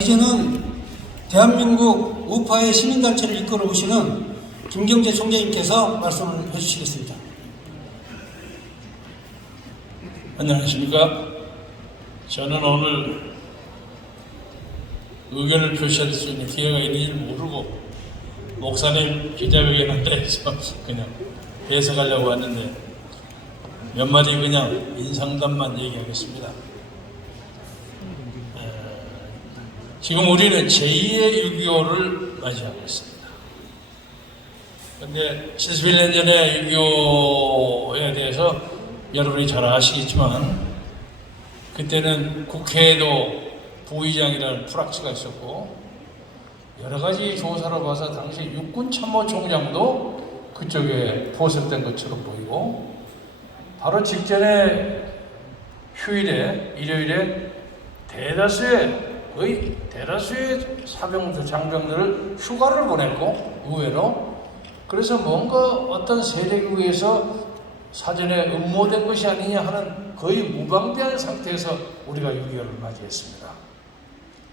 이제는 대한민국 우파의 시민단체를 이끌어 오시는 김경재 총재님께서 말씀을 해주시겠습니다. 안녕하십니까. 저는 오늘 의견을 표시할 수 있는 기회가 있는지 모르고 목사님 기자회견한다 해서 그냥 해석하려고 왔는데 몇 마디 그냥 인상담만 얘기하겠습니다. 지금 우리는 제2의 6.25를 맞이하고 있습니다. 그런데 71년 전에 6.25에 대해서 여러분이 잘 아시겠지만 그때는 국회에도 부의장이라는 프락치가 있었고 여러 가지 조사를 봐서 당시 육군참모총장도 그쪽에 포섭된 것처럼 보이고 바로 직전에 휴일에 일요일에 거의 대다수의 사병들, 장병들을 휴가를 보냈고 의외로 그래서 뭔가 어떤 세력에 의해서 사전에 음모된 것이 아니냐 하는 거의 무방비한 상태에서 우리가 6.25를 맞이했습니다.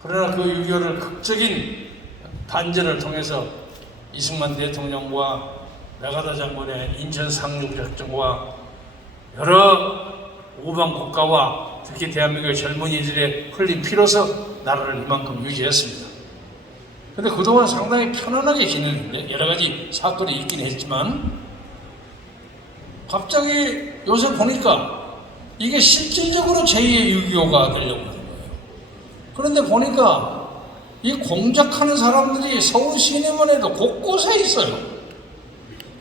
그러나 그 6.25를 극적인 반전을 통해서 이승만 대통령과 나가다 장군의 인천 상륙작전과 여러 우방 국가와 특히 대한민국의 젊은이들의 흘린 피로서 나라를 이만큼 유지했습니다. 그런데 그동안 상당히 편안하게 지냈는데 여러 가지 사건이 있긴 했지만 갑자기 요새 보니까 이게 실질적으로 제2의 6.25가 되려고 하는 거예요. 그런데 보니까 이 공작하는 사람들이 서울 시내만 해도 곳곳에 있어요.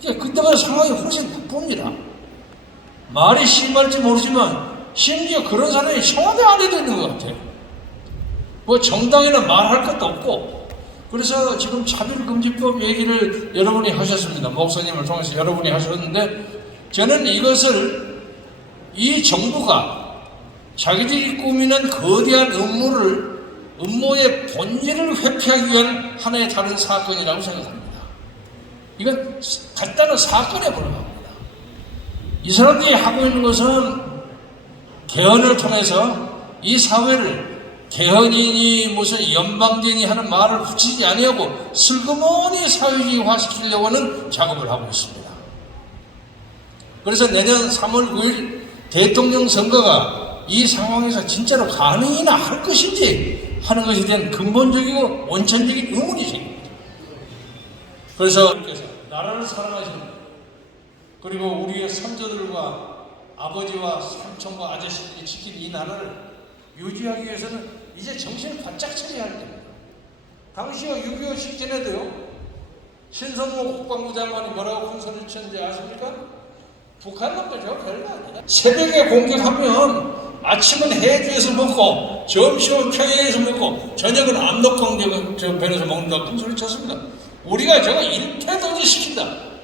그때가 상황이 훨씬 나쁩니다. 말이 심할지 모르지만 심지어 그런 사람이 청와대 안에도 있는 것 같아요. 뭐 정당에는 말할 것도 없고 그래서 지금 차별금지법 얘기를 여러분이 하셨습니다. 목사님을 통해서 여러분이 하셨는데 저는 이것을 이 정부가 자기들이 꾸미는 거대한 음모의 본질을 회피하기 위한 하나의 다른 사건이라고 생각합니다. 이건 간단한 사건에 불과합니다. 이 사람들이 하고 있는 것은 개헌을 통해서 이 사회를 개헌이니 무슨 연방제니 하는 말을 붙이지 아니하고 슬그머니 사회주의화 시키려고 하는 작업을 하고 있습니다. 그래서 내년 3월 9일 대통령 선거가 이 상황에서 진짜로 가능이나 할 것인지 하는 것에 대한 근본적이고 원천적인 의문이 생깁니다. 그래서 나라를 사랑하시는 그리고 우리의 선조들과 아버지와 삼촌과 아저씨들이 지킨 이 나라를 유지하기 위해서는 이제 정신을 바짝 차려야 할 때입니다. 당시에 6.25 직전에도요, 신성모 국방부 장관이 뭐라고 큰 소리를 쳤는지 아십니까? 북한 놈들 저거 별거 아니야. 새벽에 공격하면 아침은 해주에서 먹고 점심은 평양에서 먹고 저녁은 압록강 저 배에서 먹는다고 큰 소리 쳤습니다. 우리가 저거 일패도지 시킨다.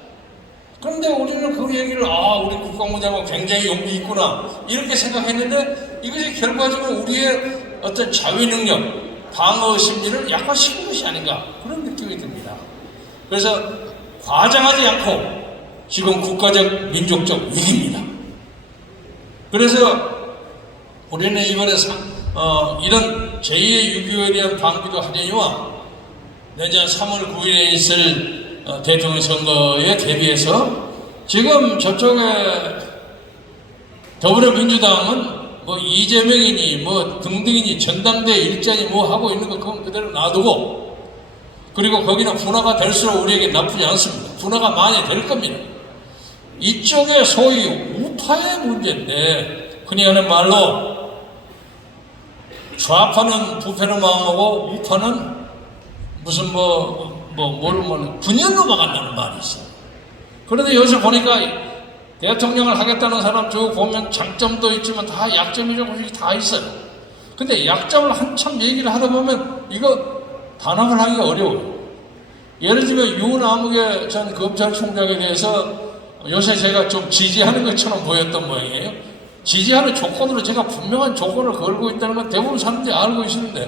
그런데 우리는 그 얘기를 우리 국방부 장관 굉장히 용기 있구나 이렇게 생각했는데 이것이 결과적으로 우리의 어떤 자위 능력, 방어 심리를 약화시킨 것이 아닌가 그런 느낌이 듭니다. 그래서 과장하지 않고 지금 국가적 민족적 위기입니다. 그래서 우리는 이번에 이런 제2의 6.25에 대한 방비도 하려니와 내년 3월 9일에 있을 대통령 선거에 대비해서 지금 저쪽에 더불어민주당은 뭐 이재명이니 뭐 등등이니 전당대회 일자니 뭐 하고 있는 거 그건 그대로 놔두고 그리고 거기는 분화가 될수록 우리에게 나쁘지 않습니다. 분화가 많이 될 겁니다. 이쪽에 소위 우파의 문제인데 흔히 하는 말로 좌파는 부패로 마음하고 우파는 무슨 분열로 막았다는 말이 있어요. 그런데 여기서 보니까 대통령을 하겠다는 사람 쭉 보면 장점도 있지만 다 약점이 조금씩 다 있어요. 근데 약점을 한참 얘기를 하다 보면 이거 단합을 하기가 어려워요. 예를 들면 유남욱의 전 검찰총장에 대해서 요새 제가 좀 지지하는 것처럼 보였던 모양이에요. 지지하는 조건으로 제가 분명한 조건을 걸고 있다는 건 대부분 사람들이 알고 있었는데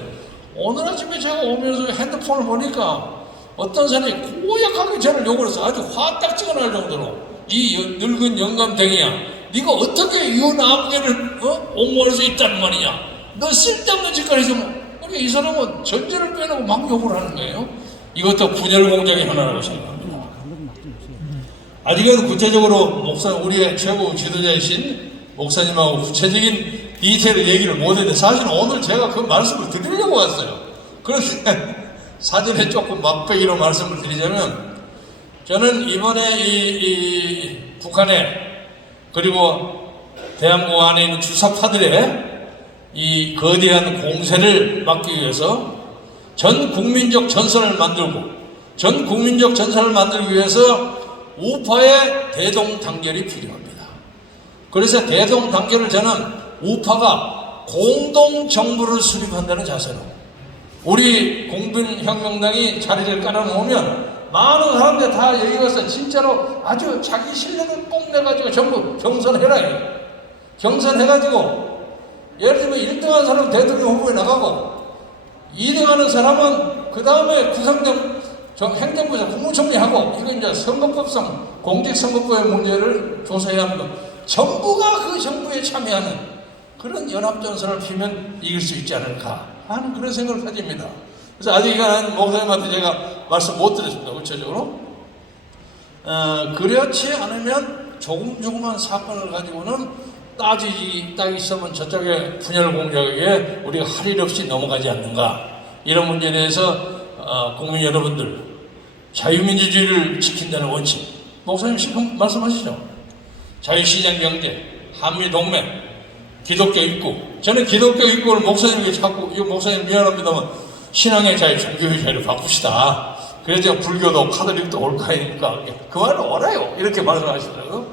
오늘 아침에 제가 오면서 핸드폰을 보니까 어떤 사람이 고약하게 저를 욕을 해서 아주 화딱지가 날 정도로 이 늙은 영감탱이야 네가 어떻게 유남욱을 옹호할 수 있다는 말이냐 너 쓸데없는 짓거리 좀 그러니까 이 사람은 전제를 빼놓고 막 욕을 하는 거예요. 이것도 분열 공작의 하나라고 생각합니다. 아직은 구체적으로 우리의 최고 지도자이신 목사님하고 구체적인 디테일을 얘기를 못했는데 사실 오늘 제가 그 말씀을 드리려고 왔어요. 그런데 사전에 조금 막배기로 말씀을 드리자면 저는 이번에 이 북한에 그리고 대한민국 안에 있는 주사파들의 이 거대한 공세를 막기 위해서 전 국민적 전선을 만들기 위해서 우파의 대동단결이 필요합니다. 그래서 대동단결을 저는 우파가 공동정부를 수립한다는 자세로 우리 공빈혁명당이 자리를 깔아놓으면 많은 사람들 다 여기 와서 진짜로 아주 자기 실력을 뽐내가지고 전부 경선해라. 경선해가지고 예를 들면 1등하는 사람은 대통령 후보에 나가고 2등하는 사람은 그 다음에 구상된 행정부에서 국무총리하고 이거 이제 선거법상 공직선거법의 문제를 조사해야 하는 것 전부가 그 정부에 참여하는 그런 연합전선을 피면 이길 수 있지 않을까 하는 그런 생각을 가집니다. 그래서 아직 이거는 목사님한테 제가 말씀 못 드렸습니다. 구체적으로 그렇지 않으면 조금조금한 사건을 가지고는 따지기 시작하면 저쪽에 분열 공작에 우리가 할 일 없이 넘어가지 않는가 이런 문제에 대해서 국민 여러분들 자유민주주의를 지킨다는 원칙 목사님 지금 말씀하시죠. 자유시장 경제, 한미동맹, 기독교 입국 저는 기독교 입국을 목사님에게 자꾸 이거 목사님 미안합니다만 신앙의 자유, 종교의 자유를 바꿉시다. 그래서 불교도 카톨릭도 올 거 아닙니까? 그 말은 옳아요. 이렇게 말씀하시더라고요.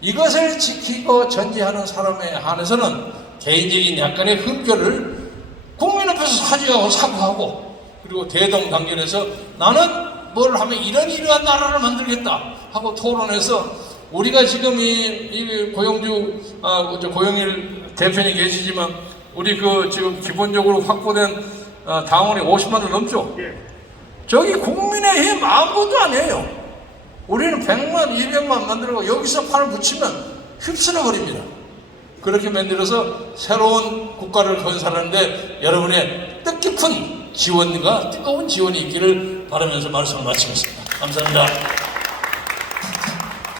이것을 지키고 전제하는 사람에 한해서는 개인적인 약간의 흠결을 국민 앞에서 사죄하고 사과하고 그리고 대동단결해서 나는 뭘 하면 이러한 나라를 만들겠다 하고 토론해서 우리가 지금 이 고영일 대표님 계시지만 우리 지금 기본적으로 확보된 당원이 50만을 넘죠. 저기 국민의힘 아무것도 안 해요. 우리는 100만, 200만 만들고 여기서 팔을 붙이면 휩쓸어 버립니다. 그렇게 만들어서 새로운 국가를 건설하는데 여러분의 뜻깊은 지원과 뜨거운 지원이 있기를 바라면서 말씀을 마치겠습니다. 감사합니다.